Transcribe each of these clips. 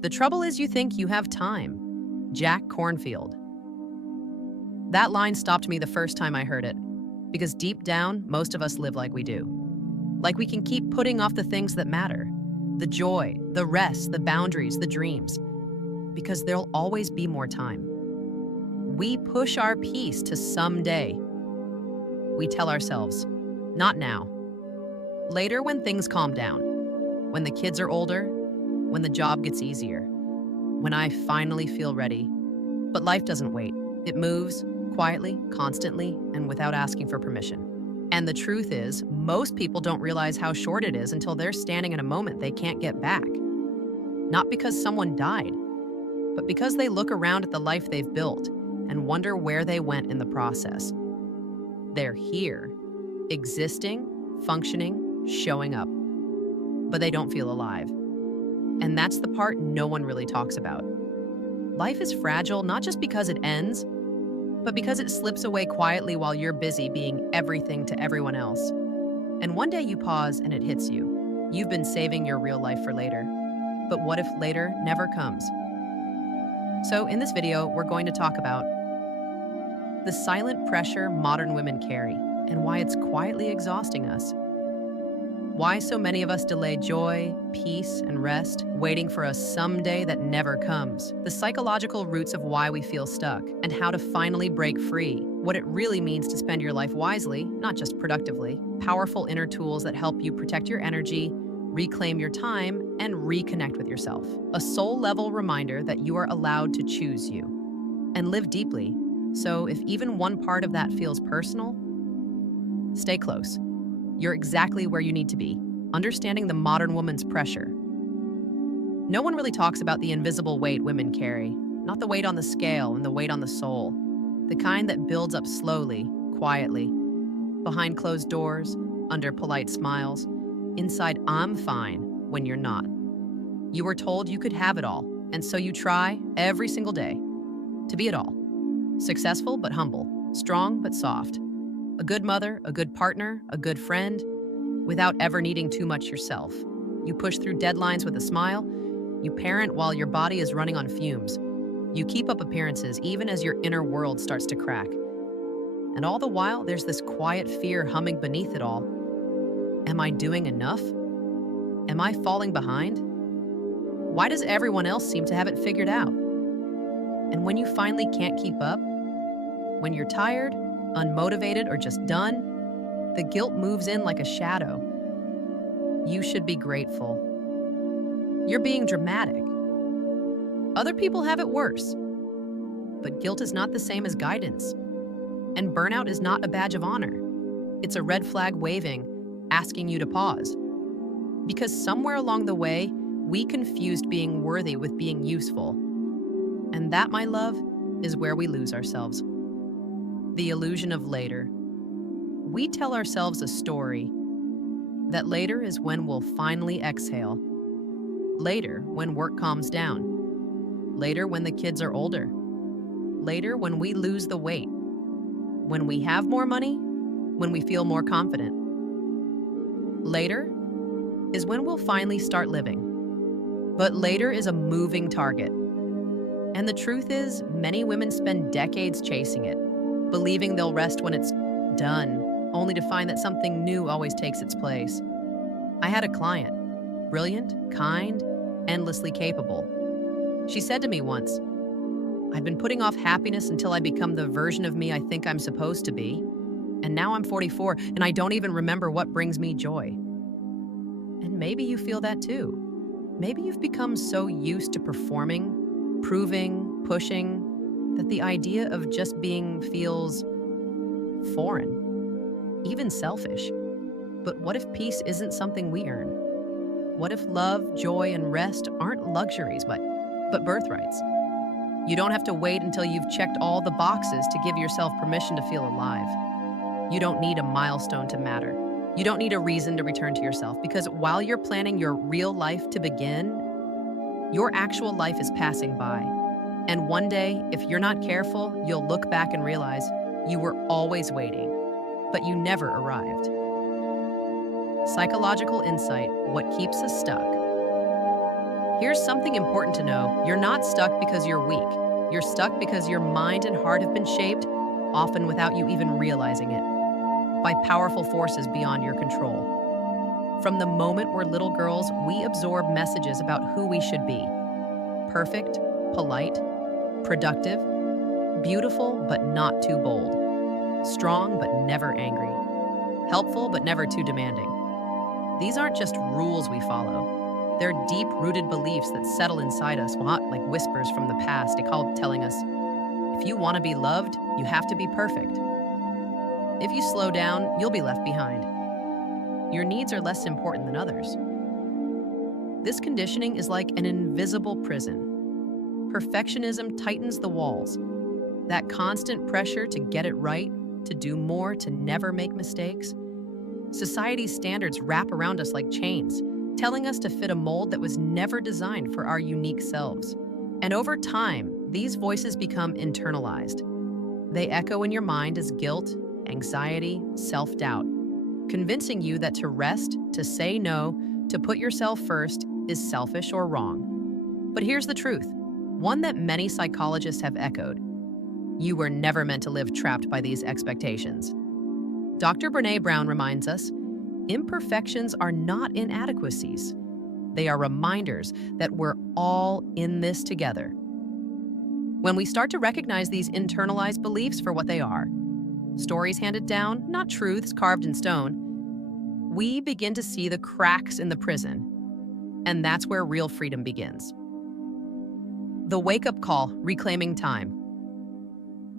The trouble is you think you have time. Jack Cornfield. That line stopped me the first time I heard it, because deep down, most of us live like we do. Like we can keep putting off the things that matter. The joy, the rest, the boundaries, the dreams. Because there'll always be more time. We push our peace to someday. We tell ourselves, not now. Later when things calm down. When the kids are older. When the job gets easier. When I finally feel ready. But life doesn't wait. It moves quietly, constantly, and without asking for permission. And the truth is, most people don't realize how short it is until they're standing in a moment they can't get back. Not because someone died, but because they look around at the life they've built and wonder where they went in the process. They're here, existing, functioning, showing up, but they don't feel alive. And that's the part no one really talks about. Life is fragile not just because it ends, but because it slips away quietly while you're busy being everything to everyone else. And one day you pause and it hits you. You've been saving your real life for later. But what if later never comes? So in this video, we're going to talk about the silent pressure modern women carry and why it's quietly exhausting us. Why so many of us delay joy, peace, and rest, waiting for a someday that never comes. The psychological roots of why we feel stuck, and how to finally break free. What it really means to spend your life wisely, not just productively. Powerful inner tools that help you protect your energy, reclaim your time, and reconnect with yourself. A soul-level reminder that you are allowed to choose you and live deeply. So if even one part of that feels personal, stay close. You're exactly where you need to be, understanding the modern woman's pressure. No one really talks about the invisible weight women carry, not the weight on the scale and the weight on the soul, the kind that builds up slowly, quietly, behind closed doors, under polite smiles, inside I'm fine when you're not. You were told you could have it all, and so you try every single day to be it all. Successful but humble, strong but soft. A good mother, a good partner, a good friend, without ever needing too much yourself. You push through deadlines with a smile. You parent while your body is running on fumes. You keep up appearances even as your inner world starts to crack. And all the while, there's this quiet fear humming beneath it all. Am I doing enough? Am I falling behind? Why does everyone else seem to have it figured out? And when you finally can't keep up, when you're tired, unmotivated, or just done, the guilt moves in like a shadow. You should be grateful. You're being dramatic. Other people have it worse. But guilt is not the same as guidance. And burnout is not a badge of honor. It's a red flag waving, asking you to pause. Because somewhere along the way, we confused being worthy with being useful. And that, my love, is where we lose ourselves. The illusion of later. We tell ourselves a story that later is when we'll finally exhale. Later when work calms down. Later when the kids are older. Later when we lose the weight. When we have more money. When we feel more confident. Later is when we'll finally start living. But later is a moving target. And the truth is, many women spend decades chasing it, believing they'll rest when it's done, only to find that something new always takes its place. I had a client, brilliant, kind, endlessly capable. She said to me once, I've been putting off happiness until I become the version of me I think I'm supposed to be, and now I'm 44 and I don't even remember what brings me joy. And maybe you feel that too. Maybe you've become so used to performing, proving, pushing, that the idea of just being feels foreign, even selfish. But what if peace isn't something we earn? What if love, joy, and rest aren't luxuries, but birthrights? You don't have to wait until you've checked all the boxes to give yourself permission to feel alive. You don't need a milestone to matter. You don't need a reason to return to yourself, because while you're planning your real life to begin, your actual life is passing by. And one day, if you're not careful, you'll look back and realize you were always waiting, but you never arrived. Psychological insight, what keeps us stuck. Here's something important to know. You're not stuck because you're weak. You're stuck because your mind and heart have been shaped, often without you even realizing it, by powerful forces beyond your control. From the moment we're little girls, we absorb messages about who we should be: perfect, polite, productive, beautiful but not too bold, strong but never angry, helpful but never too demanding. These aren't just rules we follow. They're deep-rooted beliefs that settle inside us, not like whispers from the past. They call telling us, if you want to be loved, you have to be perfect. If you slow down, you'll be left behind. Your needs are less important than others. This conditioning is like an invisible prison. Perfectionism tightens the walls. That constant pressure to get it right, to do more, to never make mistakes. Society's standards wrap around us like chains, telling us to fit a mold that was never designed for our unique selves. And over time, these voices become internalized. They echo in your mind as guilt, anxiety, self-doubt, convincing you that to rest, to say no, to put yourself first is selfish or wrong. But here's the truth, one that many psychologists have echoed. You were never meant to live trapped by these expectations. Dr. Brené Brown reminds us, imperfections are not inadequacies. They are reminders that we're all in this together. When we start to recognize these internalized beliefs for what they are, stories handed down, not truths carved in stone, we begin to see the cracks in the prison. And that's where real freedom begins. The wake-up call, reclaiming time.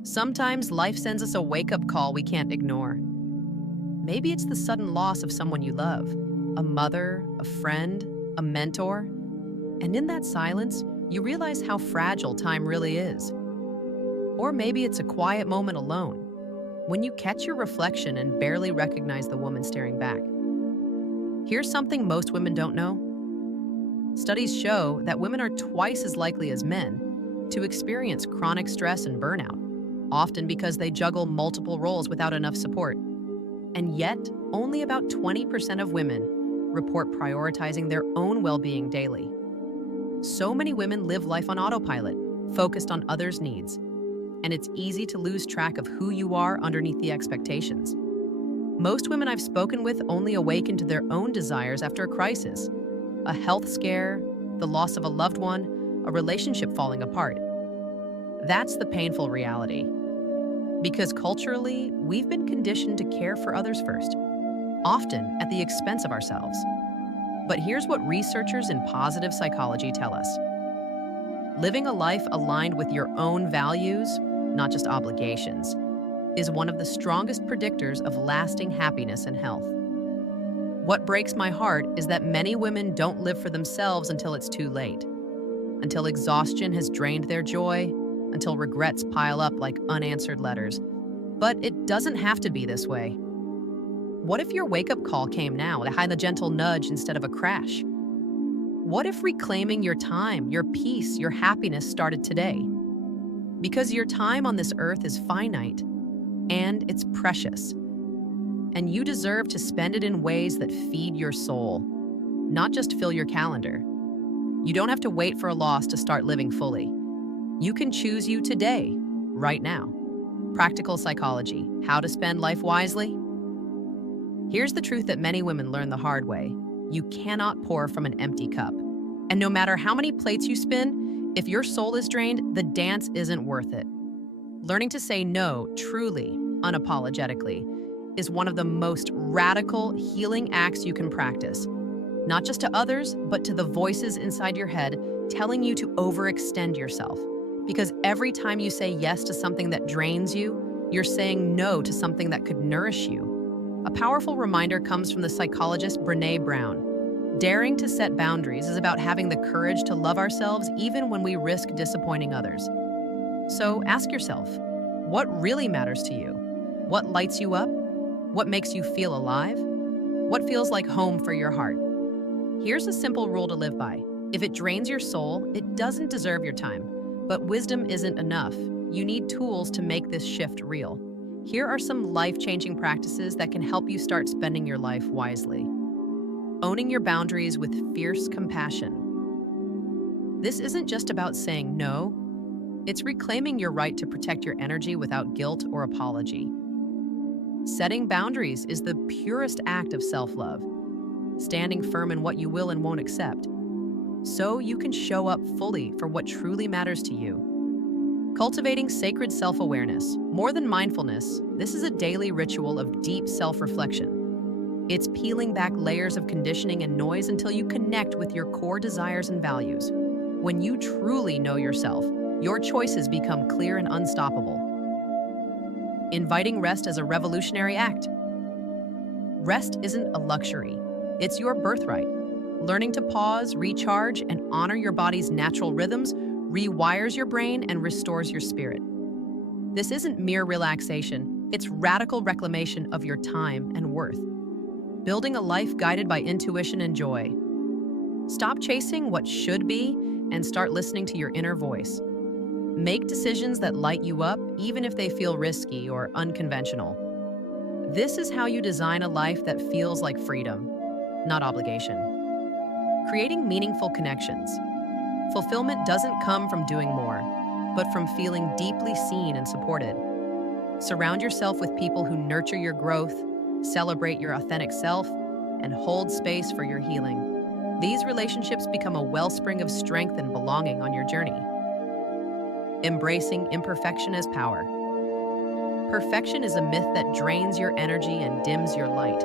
Sometimes life sends us a wake-up call we can't ignore. Maybe it's the sudden loss of someone you love, a mother, a friend, a mentor. And in that silence, you realize how fragile time really is. Or maybe it's a quiet moment alone, when you catch your reflection and barely recognize the woman staring back. Here's something most women don't know. Studies show that women are twice as likely as men to experience chronic stress and burnout, often because they juggle multiple roles without enough support. And yet, only about 20% of women report prioritizing their own well-being daily. So many women live life on autopilot, focused on others' needs, and it's easy to lose track of who you are underneath the expectations. Most women I've spoken with only awaken to their own desires after a crisis, a health scare, the loss of a loved one, a relationship falling apart. That's the painful reality. Because culturally, we've been conditioned to care for others first, often at the expense of ourselves. But here's what researchers in positive psychology tell us. Living a life aligned with your own values, not just obligations, is one of the strongest predictors of lasting happiness and health. What breaks my heart is that many women don't live for themselves until it's too late, until exhaustion has drained their joy, until regrets pile up like unanswered letters. But it doesn't have to be this way. What if your wake-up call came now, behind a gentle nudge instead of a crash? What if reclaiming your time, your peace, your happiness started today? Because your time on this earth is finite, and it's precious. And you deserve to spend it in ways that feed your soul, not just fill your calendar. You don't have to wait for a loss to start living fully. You can choose you today, right now. Practical psychology, how to spend life wisely. Here's the truth that many women learn the hard way. You cannot pour from an empty cup. And no matter how many plates you spin, if your soul is drained, the dance isn't worth it. Learning to say no, truly, unapologetically, is one of the most radical healing acts you can practice. Not just to others, but to the voices inside your head telling you to overextend yourself. Because every time you say yes to something that drains you, you're saying no to something that could nourish you. A powerful reminder comes from the psychologist Brené Brown. Daring to set boundaries is about having the courage to love ourselves even when we risk disappointing others. So ask yourself, what really matters to you? What lights you up? What makes you feel alive? What feels like home for your heart? Here's a simple rule to live by. If it drains your soul, it doesn't deserve your time. But wisdom isn't enough. You need tools to make this shift real. Here are some life-changing practices that can help you start spending your life wisely. Owning your boundaries with fierce compassion. This isn't just about saying no, it's reclaiming your right to protect your energy without guilt or apology. Setting boundaries is the purest act of self-love, standing firm in what you will and won't accept, so you can show up fully for what truly matters to you. Cultivating sacred self-awareness, more than mindfulness, this is a daily ritual of deep self-reflection. It's peeling back layers of conditioning and noise until you connect with your core desires and values. When you truly know yourself, your choices become clear and unstoppable. Inviting rest as a revolutionary act. Rest isn't a luxury, it's your birthright. Learning to pause, recharge, and honor your body's natural rhythms rewires your brain and restores your spirit. This isn't mere relaxation, it's radical reclamation of your time and worth. Building a life guided by intuition and joy. Stop chasing what should be and start listening to your inner voice. Make decisions that light you up, even if they feel risky or unconventional. This is how you design a life that feels like freedom, not obligation. Creating meaningful connections. Fulfillment doesn't come from doing more, but from feeling deeply seen and supported. Surround yourself with people who nurture your growth, celebrate your authentic self, and hold space for your healing. These relationships become a wellspring of strength and belonging on your journey. Embracing imperfection as power. Perfection is a myth that drains your energy and dims your light.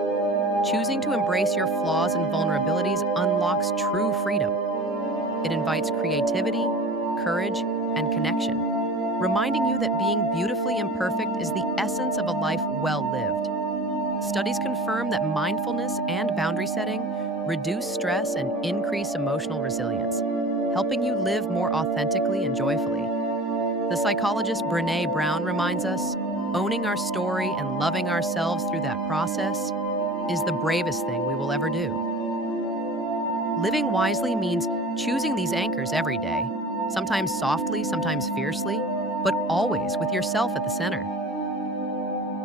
Choosing to embrace your flaws and vulnerabilities unlocks true freedom. It invites creativity, courage, and connection, reminding you that being beautifully imperfect is the essence of a life well lived. Studies confirm that mindfulness and boundary setting reduce stress and increase emotional resilience, helping you live more authentically and joyfully. The psychologist Brené Brown reminds us, owning our story and loving ourselves through that process is the bravest thing we will ever do. Living wisely means choosing these anchors every day, sometimes softly, sometimes fiercely, but always with yourself at the center.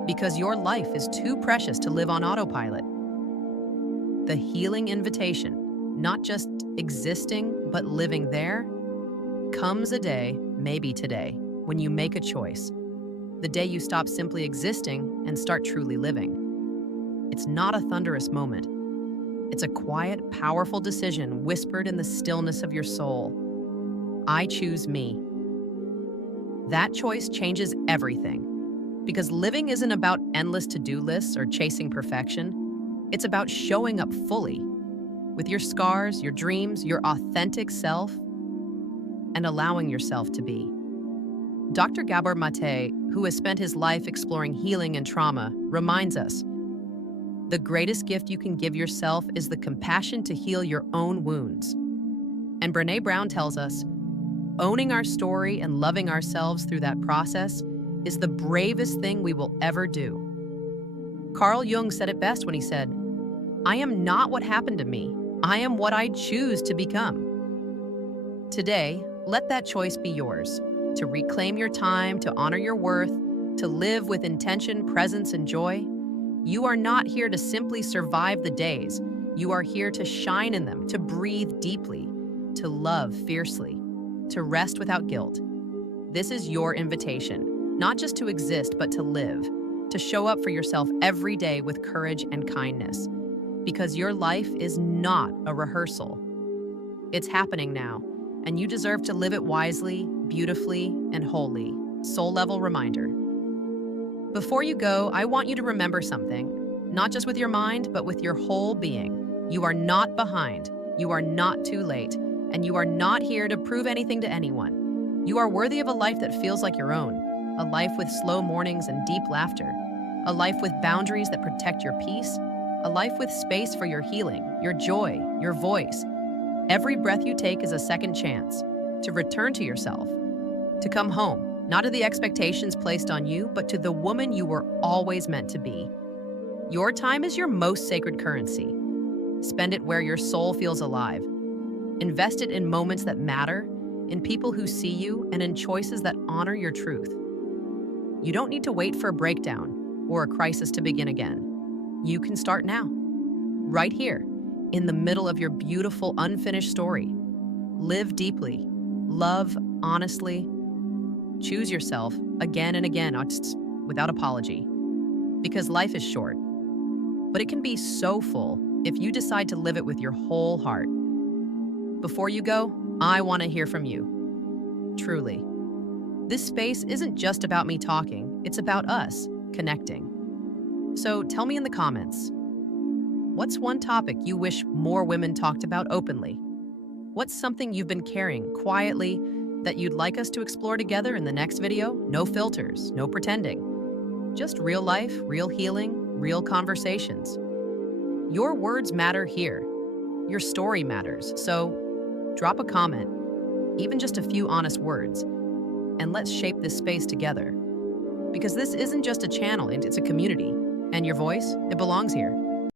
Because your life is too precious to live on autopilot. The healing invitation, not just existing, but living there, comes a day, maybe today, when you make a choice. The day you stop simply existing and start truly living. It's not a thunderous moment. It's a quiet, powerful decision whispered in the stillness of your soul. I choose me. That choice changes everything. Because living isn't about endless to-do lists or chasing perfection. It's about showing up fully, with your scars, your dreams, your authentic self, and allowing yourself to be. Dr. Gabor Mate, who has spent his life exploring healing and trauma, reminds us, the greatest gift you can give yourself is the compassion to heal your own wounds. And Brené Brown tells us, owning our story and loving ourselves through that process is the bravest thing we will ever do. Carl Jung said it best when he said, I am not what happened to me. I am what I choose to become. Today, let that choice be yours, to reclaim your time, to honor your worth, to live with intention, presence, and joy. You are not here to simply survive the days. You are here to shine in them, to breathe deeply, to love fiercely, to rest without guilt. This is your invitation, not just to exist, but to live, to show up for yourself every day with courage and kindness. Because your life is not a rehearsal. It's happening now, and you deserve to live it wisely, beautifully, and wholly. Soul-level reminder. Before you go, I want you to remember something, not just with your mind, but with your whole being. You are not behind, you are not too late, and you are not here to prove anything to anyone. You are worthy of a life that feels like your own, a life with slow mornings and deep laughter, a life with boundaries that protect your peace, a life with space for your healing, your joy, your voice. Every breath you take is a second chance to return to yourself, to come home. Not to the expectations placed on you, but to the woman you were always meant to be. Your time is your most sacred currency. Spend it where your soul feels alive. Invest it in moments that matter, in people who see you, and in choices that honor your truth. You don't need to wait for a breakdown or a crisis to begin again. You can start now, right here, in the middle of your beautiful, unfinished story. Live deeply. Love honestly. Choose yourself again and again, just without apology. Because life is short, but it can be so full if you decide to live it with your whole heart. Before you go, I want to hear from you. Truly. This space isn't just about me talking, it's about us connecting. So tell me in the comments, what's one topic you wish more women talked about openly? What's something you've been carrying quietly that you'd like us to explore together in the next video? No filters, no pretending. Just real life, real healing, real conversations. Your words matter here. Your story matters. So drop a comment, even just a few honest words, and let's shape this space together. Because this isn't just a channel, it's a community. And your voice, it belongs here.